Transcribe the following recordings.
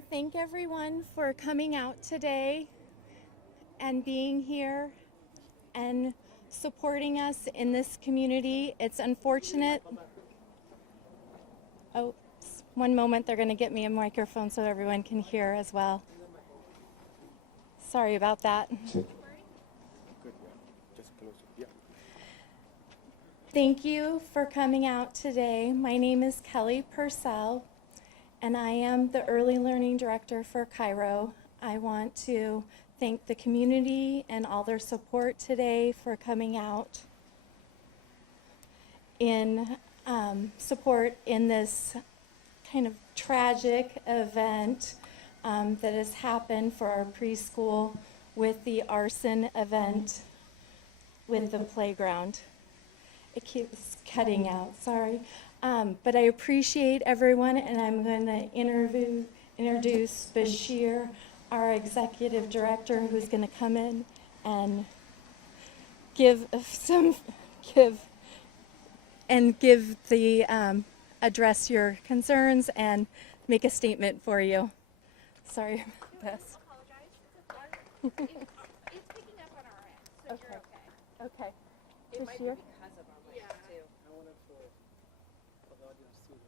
to thank everyone for coming out today and being here and supporting us in this community. It's unfortunate. Oh, one moment, they're going to get me a microphone so everyone can hear as well. Sorry about that. Thank you for coming out today. My name is Kelly Purcell, and I am the Early Learning Director for Cairo. I want to thank the community and all their support today for coming out in support in this kind of tragic event that has happened for our preschool with the arson event with the playground. It keeps cutting out, sorry. But I appreciate everyone, and I'm going to introduce Bashir, our executive director, who's going to come in and address your concerns and make a statement for you. Sorry about this. It's picking up on our end, so Okay. you're okay. Okay. It might be Bashir? because of our mic too. I wanted for the audience too.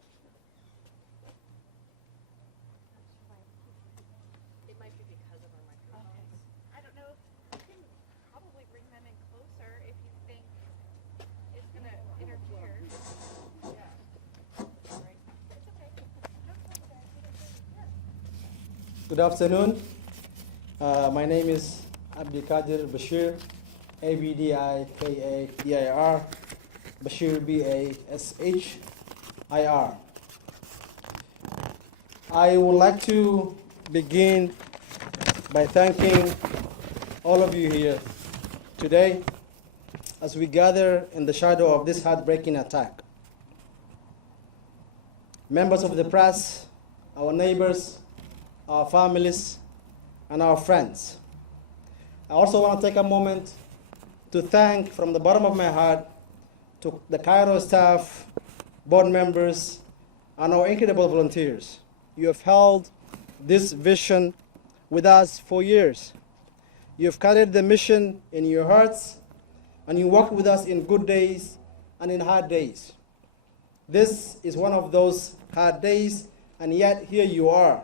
It might be because of our microphones. I don't know. You can probably bring them in closer if you think it's gonna interfere. Yeah. Sorry. It's okay. No problem. Good afternoon. My name is Abdikadir Bashir, Abdikadir, Bashir Bashir. I would like to begin by thanking all of you here today as we gather in the shadow of this heartbreaking attack. Members of the press, our neighbors, our families, and our friends. I also want to take a moment to thank from the bottom of my heart to the Cairo staff, board members, and our incredible volunteers. You have held this vision with us for years. You have carried the mission in your hearts, and you worked with us in good days and in hard days. This is one of those hard days, and yet here you are.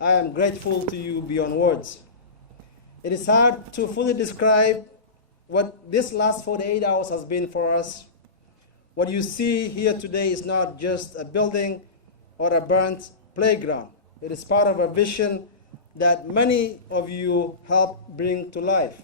I am grateful to you beyond words. It is hard to fully describe what this last 48 hours has been for us. What you see here today is not just a building or a burnt playground. It is part of a vision that many of you helped bring to life.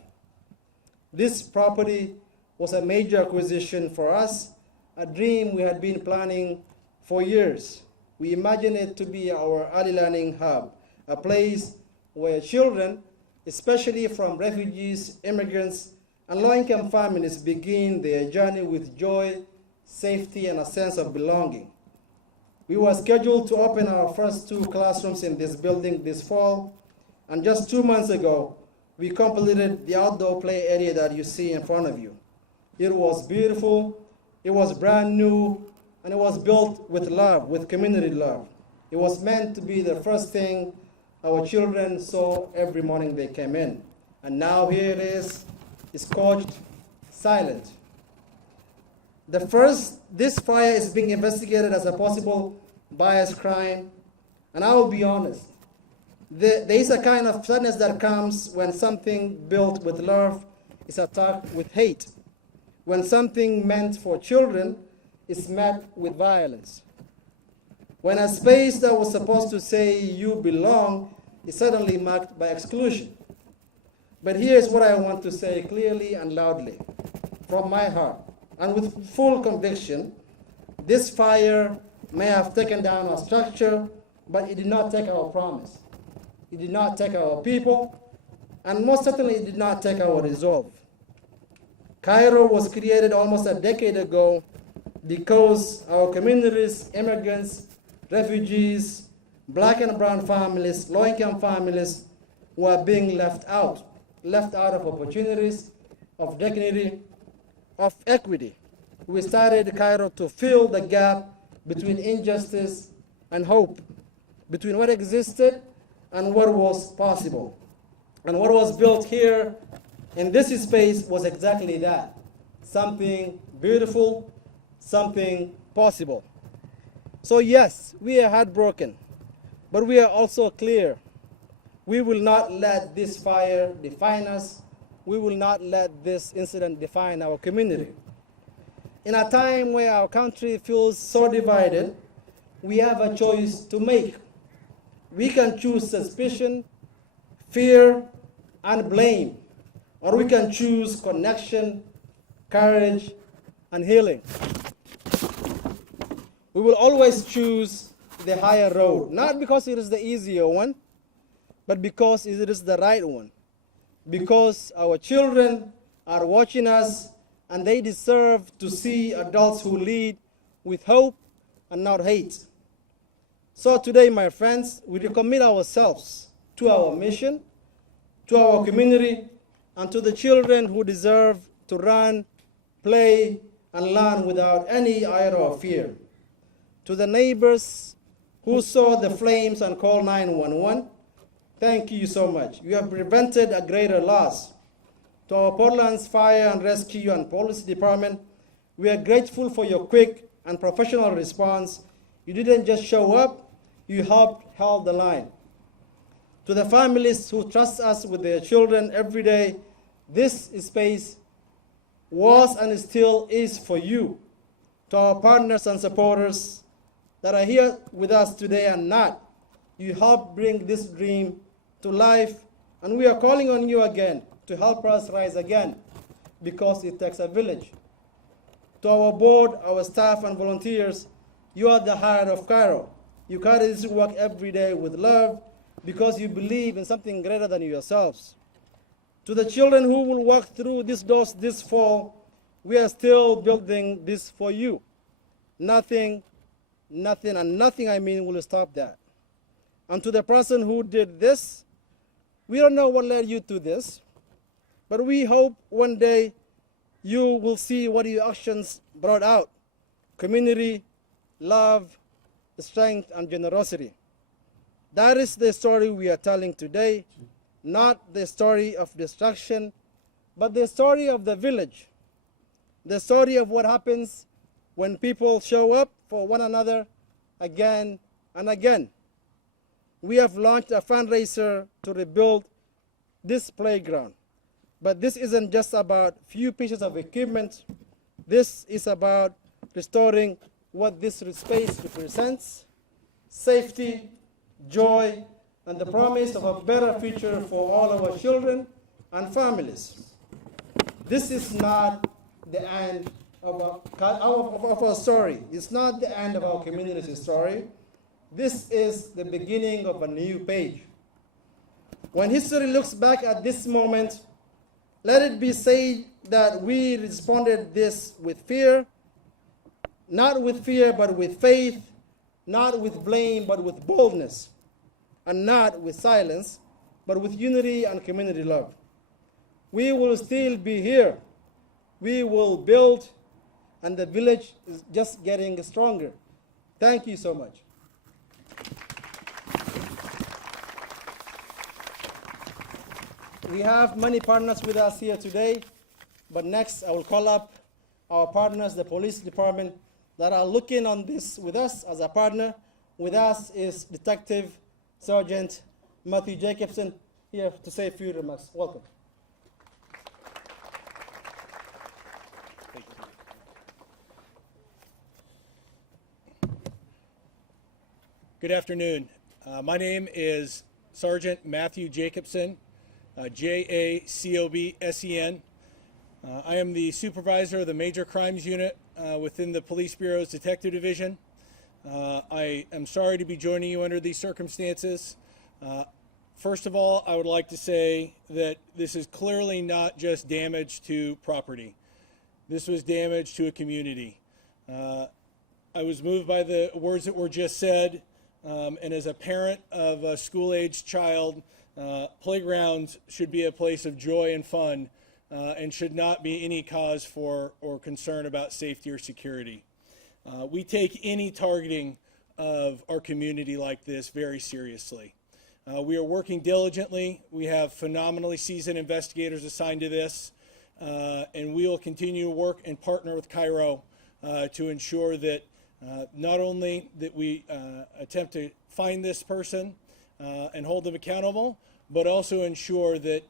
This property was a major acquisition for us, a dream we had been planning for years. We imagined it to be our early learning hub, a place where children, especially from refugees, immigrants, and low-income families, begin their journey with joy, safety, and a sense of belonging. We were scheduled to open our first 2 classrooms in this building this fall, and just 2 months ago, we completed the outdoor play area that you see in front of you. It was beautiful, it was brand new, and it was built with love, with community love. It was meant to be the first thing our children saw every morning they came in. And now here it is, scorched, silent. This fire is being investigated as a possible bias crime, and I will be honest, there is a kind of sadness that comes when something built with love is attacked with hate, when something meant for children is met with violence, when a space that was supposed to say you belong is suddenly marked by exclusion. But here's what I want to say clearly and loudly from my heart and with full conviction. This fire may have taken down our structure, but it did not take our promise. It did not take our people, and most certainly it did not take our resolve. Cairo was created almost a decade ago because our communities, immigrants, refugees, black and brown families, low-income families were being left out of opportunities, of dignity, of equity. We started Cairo to fill the gap between injustice and hope, between what existed and what was possible. And what was built here in this space was exactly that. Something beautiful, something possible. So yes, we are heartbroken, but we are also clear. We will not let this fire define us. We will not let this incident define our community. In a time where our country feels so divided, we have a choice to make. We can choose suspicion, fear, and blame, or we can choose connection, courage, and healing. We will always choose the higher road, not because it is the easier one, but because it is the right one. Because our children are watching us, and they deserve to see adults who lead with hope and not hate. So today, my friends, we recommit ourselves to our mission, to our community, and to the children who deserve to run, play, and learn without any ire or fear. To the neighbors who saw the flames and called 911, thank you so much. You have prevented a greater loss. To our Portland's Fire and Rescue and Police Department, we are grateful for your quick and professional response. You didn't just show up, you helped hold the line. To the families who trust us with their children every day, this space was and still is for you. To our partners and supporters that are here with us today and not, you helped bring this dream to life, and we are calling on you again to help us rise again, because it takes a village. To our board, our staff, and volunteers, you are the heart of Cairo. You carry this work every day with love because you believe in something greater than yourselves. To the children who will walk through these doors this fall, we are still building this for you. Nothing I mean will stop that. And to the person who did this, we don't know what led you to this, but we hope one day you will see what your actions brought out: community, love, strength, and generosity. That is the story we are telling today, not the story of destruction, but the story of the village, the story of what happens when people show up for one another again and again. We have launched a fundraiser to rebuild this playground. But this isn't just about few pieces of equipment. This is about restoring what this space represents: safety, joy, and the promise of a better future for all our children and families. This is not the end of our story. It's not the end of our community's story. This is the beginning of a new page. When history looks back at this moment, let it be said that we responded this with fear, not with fear, but with faith, not with blame, but with boldness, and not with silence, but with unity and community love. We will still be here. We will build, and the village is just getting stronger. Thank you so much. We have many partners with us here today, but next I will call up our partners, the police department, that are looking on this with us as a partner. With us is Detective Sergeant Matthew Jacobson, here to say a few remarks. Welcome. Good afternoon. My name is Sergeant Matthew Jacobson, Jacobsen. I am the supervisor of the Major Crimes Unit within the Police Bureau's Detective Division. I am sorry to be joining you under these circumstances. First of all, I would like to say that this is clearly not just damage to property. This was damage to a community. I was moved by the words that were just said, and as a parent of a school-aged child, playgrounds should be a place of joy and fun, and should not be any cause for or concern about safety or security. We take any targeting of our community like this very seriously. We are working diligently. We have phenomenally seasoned investigators assigned to this, and we will continue to work and partner with Cairo to ensure that not only that we attempt to find this person and hold them accountable, but also ensure that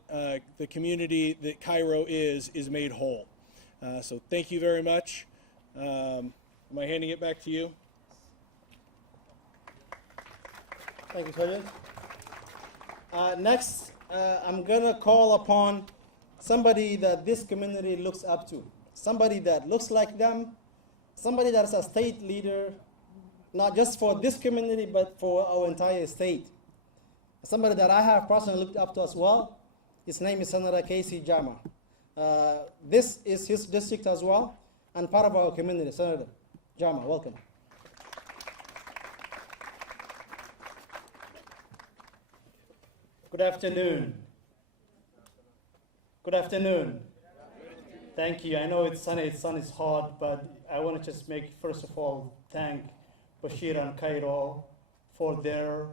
the community that Cairo is made whole. So thank you very much. Am I handing it back to you? Thank you, Sergeant. Next, I'm gonna call upon somebody that this community looks up to, somebody that looks like them, somebody that's a state leader, not just for this community, but for our entire state. Somebody that I have personally looked up to as well. His name is Senator Casey Jama. This is his district as well, and part of our community. Senator Jama, welcome. Good afternoon. Good afternoon. Thank you. I know it's sunny, sun is hot, but I want to just make, first of all, thank Bashir and Cairo for their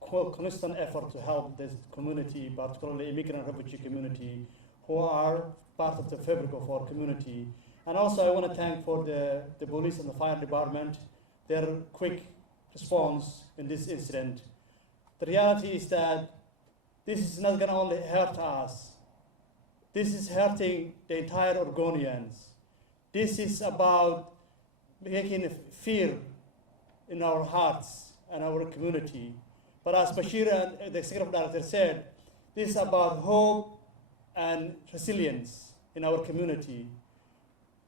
constant effort to help this community, particularly immigrant refugee community, who are part of the fabric of our community. And also I want to thank for the police and the fire department, their quick response in this incident. The reality is that this is not going to only hurt us. This is hurting the entire Oregonians. This is about making fear in our hearts and our community. But as Bashir and the Executive Director said, this is about hope and resilience in our community.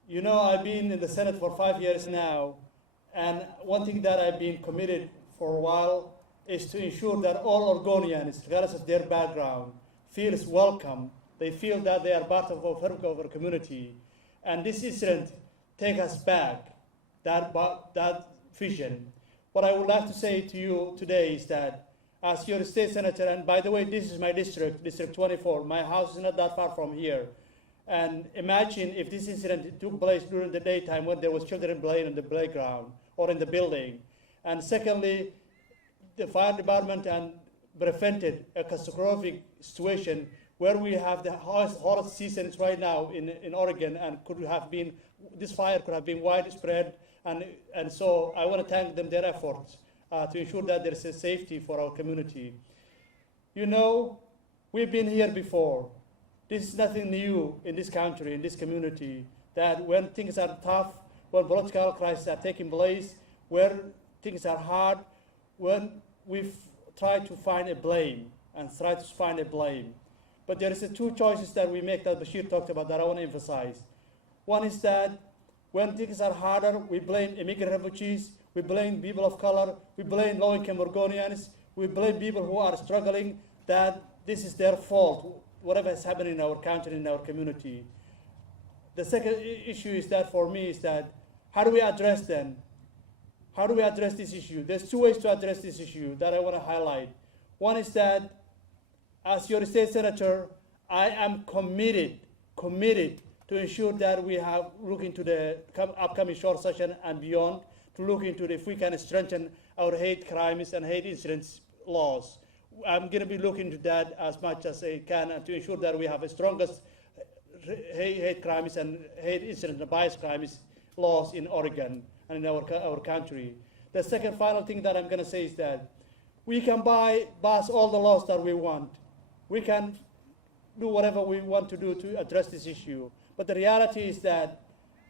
You know, I've been in the Senate for 5 years now, and one thing that I've been committed for a while is to ensure that all Oregonians, regardless of their background, feels welcome. They feel that they are part of our community. And this incident takes us back, that vision. What I would like to say to you today is that as your state senator, and by the way, this is my district, District 24, my house is not that far from here. And imagine if this incident took place during the daytime when there was children playing in the playground or in the building. And secondly, the fire department and prevented a catastrophic situation where we have the hottest seasons right now in Oregon, and this fire could have been widespread. And so I want to thank them, their efforts to ensure that there is a safety for our community. You know, we've been here before. This is nothing new in this country, in this community, that when things are tough, when political crises are taking place, where things are hard, when we've tried to find a blame and try to find a blame. But there is two choices that we make that Bashir talked about that I want to emphasize. One is that when things are harder, we blame immigrant refugees, we blame people of color, we blame low-income Oregonians, we blame people who are struggling, that this is their fault, whatever is happening in our country, in our community. The second issue is that for me is that, how do we address them? How do we address this issue? There's two ways to address this issue that I want to highlight. One is that, as your state senator, I am committed to ensure that we have look into the upcoming short session and beyond, to look into if we can strengthen our hate crimes and hate incidents laws. I'm going to be looking into that as much as I can, and to ensure that we have the strongest hate crimes and hate incident and bias crimes laws in Oregon and in our country. The second final thing that I'm going to say is that we can pass all the laws that we want. We can do whatever we want to do to address this issue. But the reality is that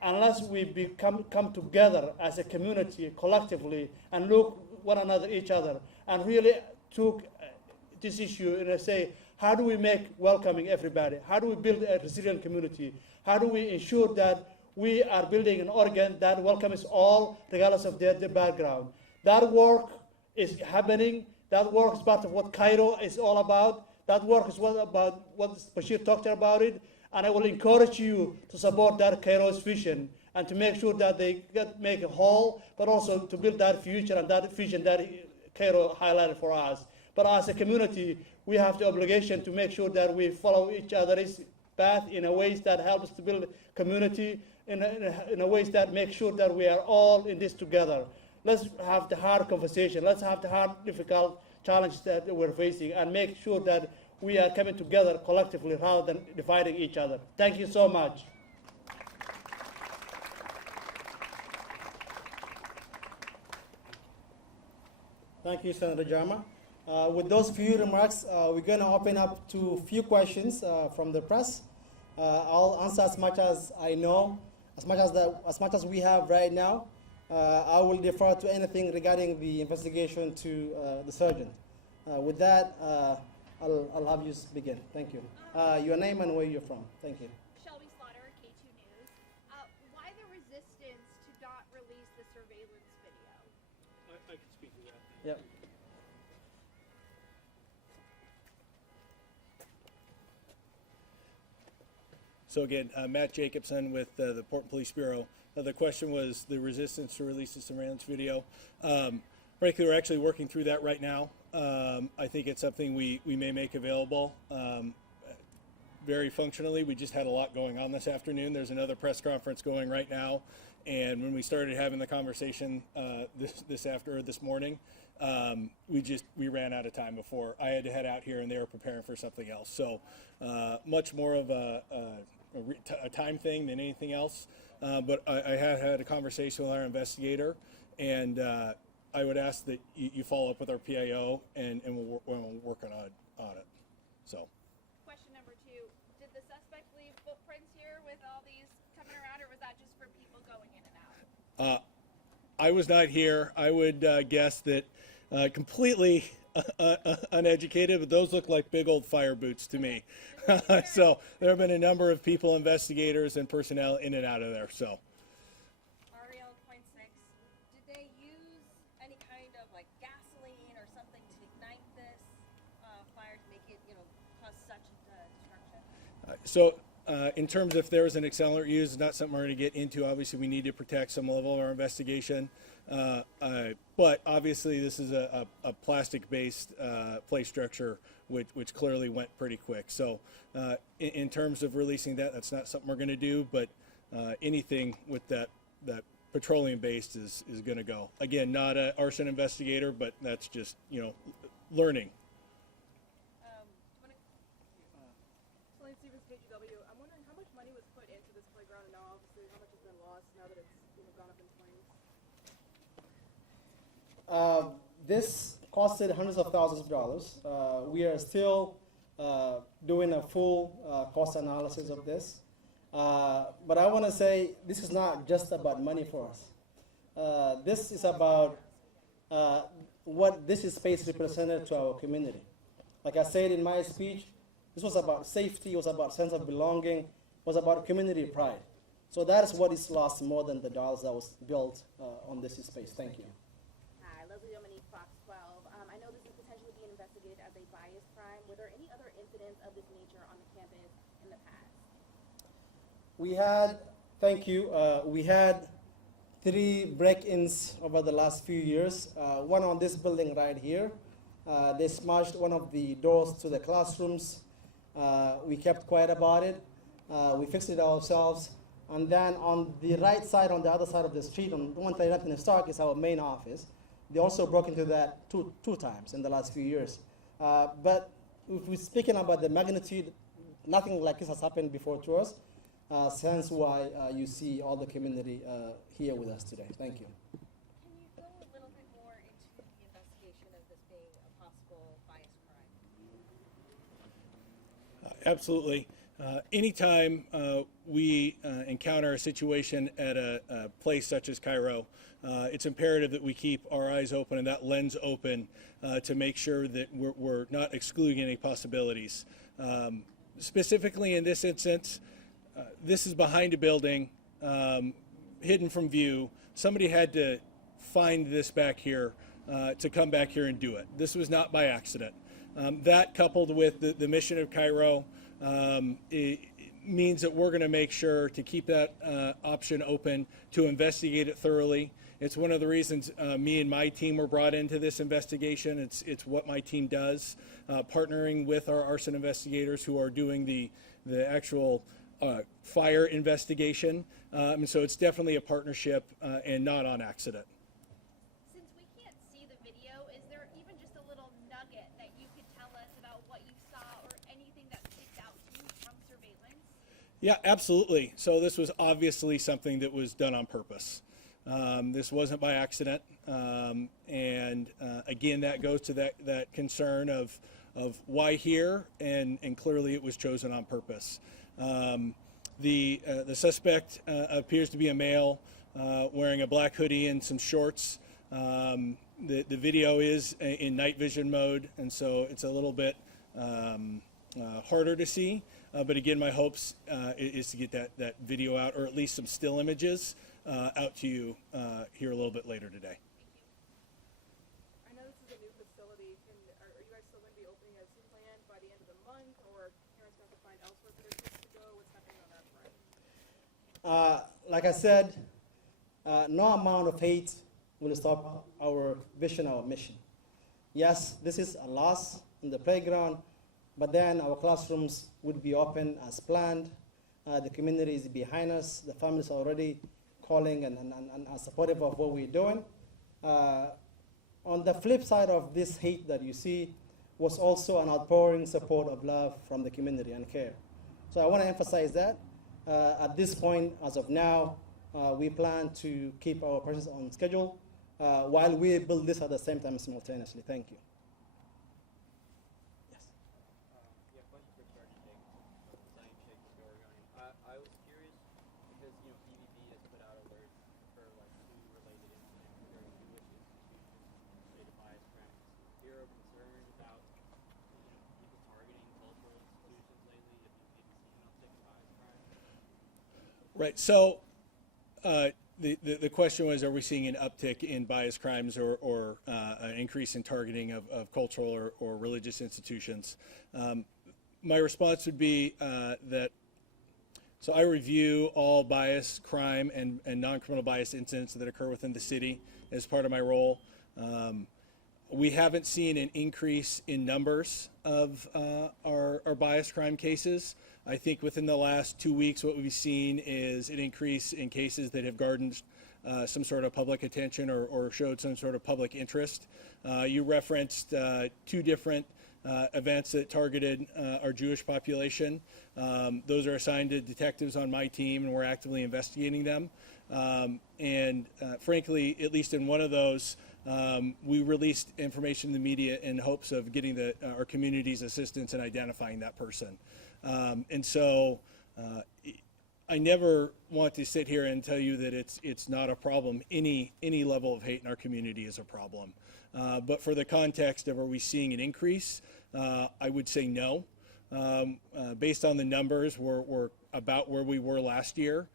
unless we come together as a community collectively and look one another, each other, and really took this issue and say, how do we make welcoming everybody? How do we build a resilient community? How do we ensure that we are building an Oregon that welcomes all, regardless of their background? That work is happening. That work is part of what Cairo is all about. That work is about what Bashir talked about it. And I will encourage you to support that Cairo's vision and to make sure that they make a whole, but also to build that future and that vision that Cairo highlighted for us. But as a community, we have the obligation to make sure that we follow each other's path in a ways that help us to build community, in a ways that make sure that we are all in this together. Let's have the hard conversation. Let's have the hard, difficult challenges that we're facing and make sure that we are coming together collectively rather than dividing each other. Thank you so much. Thank you, Senator Jama. With those few remarks, we're going to open up to a few questions from the press. I'll answer as much as I know, as much as we have right now. I will defer to anything regarding the investigation to the surgeon. With that, I'll have you begin. Thank you. Your name and where you're from. Thank you. Shelby Slaughter, K2 News. Why the resistance to not release the surveillance video? I can speak to that. Yep. So again, Matt Jacobson with the Portland Police Bureau. The question was the resistance to release the surveillance video. Frankly, we're actually working through that right now. I think it's something we may make available very functionally. We just had a lot going on this afternoon. There's another press conference going right now. And when we started having the conversation this morning, we ran out of time before I had to head out here, and they were preparing for something else. So much more of a time thing than anything else. But I have had a conversation with our investigator, and I would ask that you follow up with our PIO, and we'll work on it. So. Question number 2, did the suspect leave footprints here with all these coming around, or was that just for people going in and out? I was not here. I would guess that completely uneducated, but those look like big old fire boots to me. So there have been a number of people, investigators, and personnel in and out of there. So. Ariel, point 6, did they use any kind of like gasoline or something to ignite this fire to make it, cause such destruction? So in terms of if there was an accelerant used, it's not something we're going to get into. Obviously, we need to protect some level of our investigation. But obviously, this is a plastic-based play structure, which clearly went pretty quick. So in terms of releasing that, that's not something we're going to do. But anything with that petroleum-based is going to go. Again, not an arson investigator, but that's just, learning. I'm wondering how much money was put into this playground, and now obviously how much has been lost now that it's gone up in flames? This costed hundreds of thousands of dollars. We are still doing a full cost analysis of this. But I want to say this is not just about money for us. This is about what this space represented to our community. Like I said in my speech, this was about safety, it was about sense of belonging, it was about community pride. So that is what is lost more than the dollars that was built on this space. Thank you. Hi, Leslie Dominique, Fox 12. I know this is potentially being investigated as a bias crime. Were there any other incidents of this nature on the campus in the past? We had, thank you, we had 3 break-ins over the last few years. One on this building right here. They smashed one of the doors to the classrooms. We kept quiet about it. We fixed it ourselves. And then on the right side, on the other side of the street, on 139 in Stark is our main office. They also broke into that two times in the last few years. But if we're speaking about the magnitude, nothing like this has happened before to us. Hence why you see all the community here with us today. Thank you. Can you go a little bit more into the investigation of this being a possible bias crime? Absolutely. Anytime we encounter a situation at a place such as Cairo, it's imperative that we keep our eyes open and that lens open to make sure that we're not excluding any possibilities. Specifically in this instance, this is behind a building, hidden from view. Somebody had to find this back here to come back here and do it. This was not by accident. That coupled with the mission of Cairo, it means that we're going to make sure to keep that option open to investigate it thoroughly. It's one of the reasons me and my team were brought into this investigation. It's what my team does, partnering with our arson investigators who are doing the actual fire investigation. So it's definitely a partnership and not on accident. Since we can't see the video, is there even just a little nugget Yeah, absolutely. So this was obviously something that was done on purpose. This wasn't by accident. And again, that goes to that concern of why here, and clearly it was chosen on purpose. The suspect appears to be a male wearing a black hoodie and some shorts. The video is in night vision mode, and so it's a little bit harder to see. But again, my hopes is to get that video out, or at least some still images out to you here a little bit later today. I know this is a new facility. Are you guys still going to be opening as planned by the end of the month, or parents have to find elsewhere for their kids to go? What's happening on that front? Like I said, no amount of hate will stop our vision, our mission. Yes, this is a loss in the playground, but then our classrooms would be open as planned. The community is behind us. The families are already calling and are supportive of what we're doing. On the flip side of this hate that you see was also an outpouring support of love from the community and care. So I want to emphasize that. At this point, as of now, we plan to keep our operations on schedule while we build this at the same time simultaneously. Thank you. Yes. Yeah, question for Charge Sheikh, Zion Sheikh with Oregon. I was curious because PVP has put out alerts for like two related incidents during Jewish institutions related to bias crimes. Zero concern about people targeting cultural institutions lately. Have you maybe seen an uptick in bias crime? Right. So the question was, are we seeing an uptick in bias crimes or an increase in targeting of cultural or religious institutions? My response would be that, so I review all bias, crime, and non-criminal bias incidents that occur within the city as part of my role. We haven't seen an increase in numbers of our bias crime cases. I think within the last 2 weeks, what we've seen is an increase in cases that have garnered some sort of public attention or showed some sort of public interest. You referenced two different events that targeted our Jewish population. Those are assigned to detectives on my team, and we're actively investigating them. Frankly, at least in one of those, we released information to the media in hopes of getting our community's assistance in identifying that person. I never want to sit here and tell you that it's not a problem. Any level of hate in our community is a problem. But for the context of are we seeing an increase, I would say no. Based on the numbers, we're about where we were last year.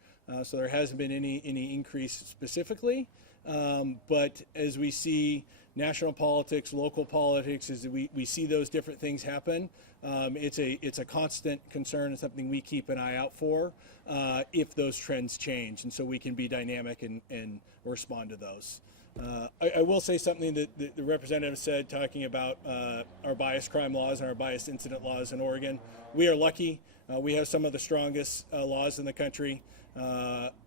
So there hasn't been any increase specifically. But as we see national politics, local politics, as we see those different things happen, it's a constant concern and something we keep an eye out for if those trends change, and so we can be dynamic and respond to those. I will say something that the representative said, talking about our bias crime laws and our bias incident laws in Oregon. We are lucky. We have some of the strongest laws in the country,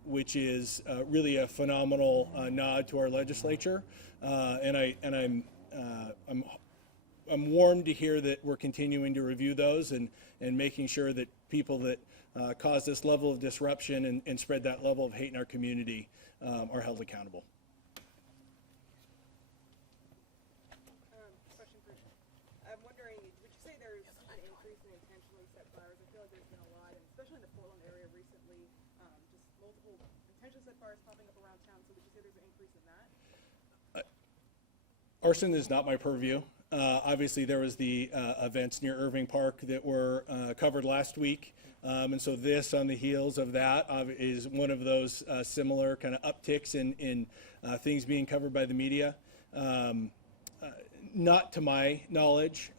which is really a phenomenal nod to our legislature. I'm warmed to hear that we're continuing to review those and making sure that people that cause this level of disruption and spread that level of hate in our community are held accountable. Question for I'm wondering, would you say there's an increase in intentionally set fires? I feel like there's been a lot, and especially in the Portland area recently, just multiple intentionally set fires popping up around town. So would you say there's an increase in that? Arson is not my purview. Obviously, there was the events near Irving Park that were covered last week. And so this, on the heels of that, is one of those similar kind of upticks in things being covered by the media. Not to my knowledge.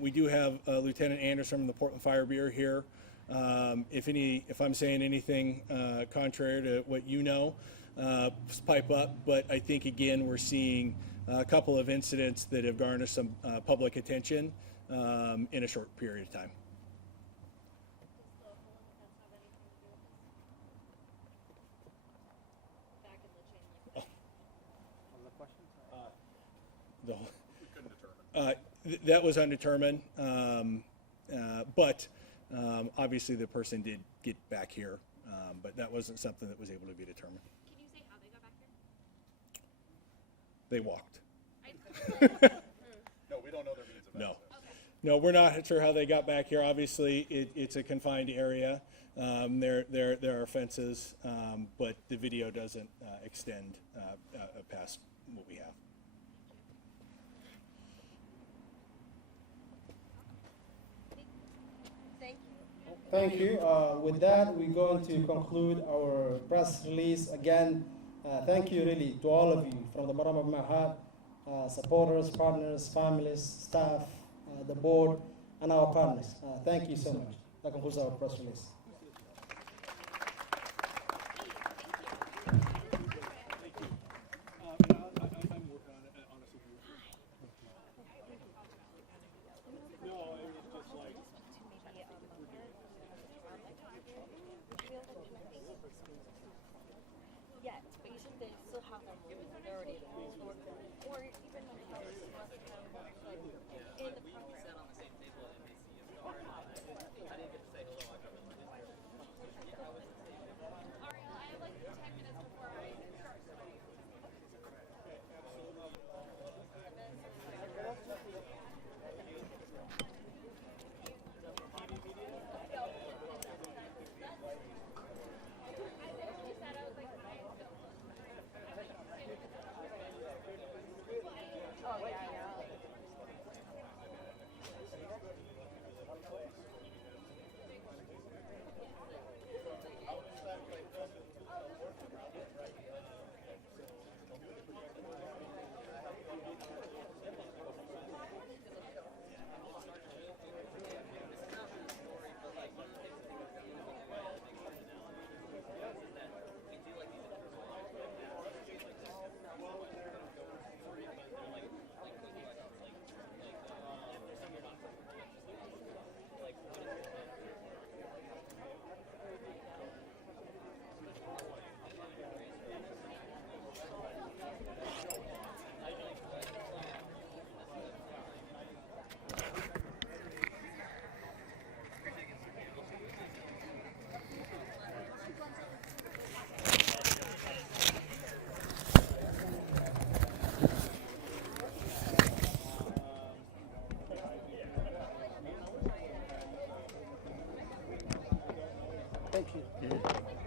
We do have Lieutenant Anderson from the Portland Fire Bureau here. If I'm saying anything contrary to what you know, pipe up. But I think, again, we're seeing a couple of incidents that have garnered some public attention in a short period of time. That was undetermined, but Obviously, the person did get back here, but that wasn't something that was able to be determined. Can you say how they got back here? They walked. No, we don't know their means of No. access. No, we're not sure how they got back here. Obviously, it's a confined area. There are fences, but the video doesn't extend past what we have. Thank you. Thank you. With that, we're going to conclude our press release. Again, thank you really to all of you from the bottom of my heart, supporters, partners, families, staff, the board, and our partners. Thank you so much. That concludes our press release. Yet, but you think they still have them priority or even like in the program. Ariel, I have like 10 minutes before I start. Thank you.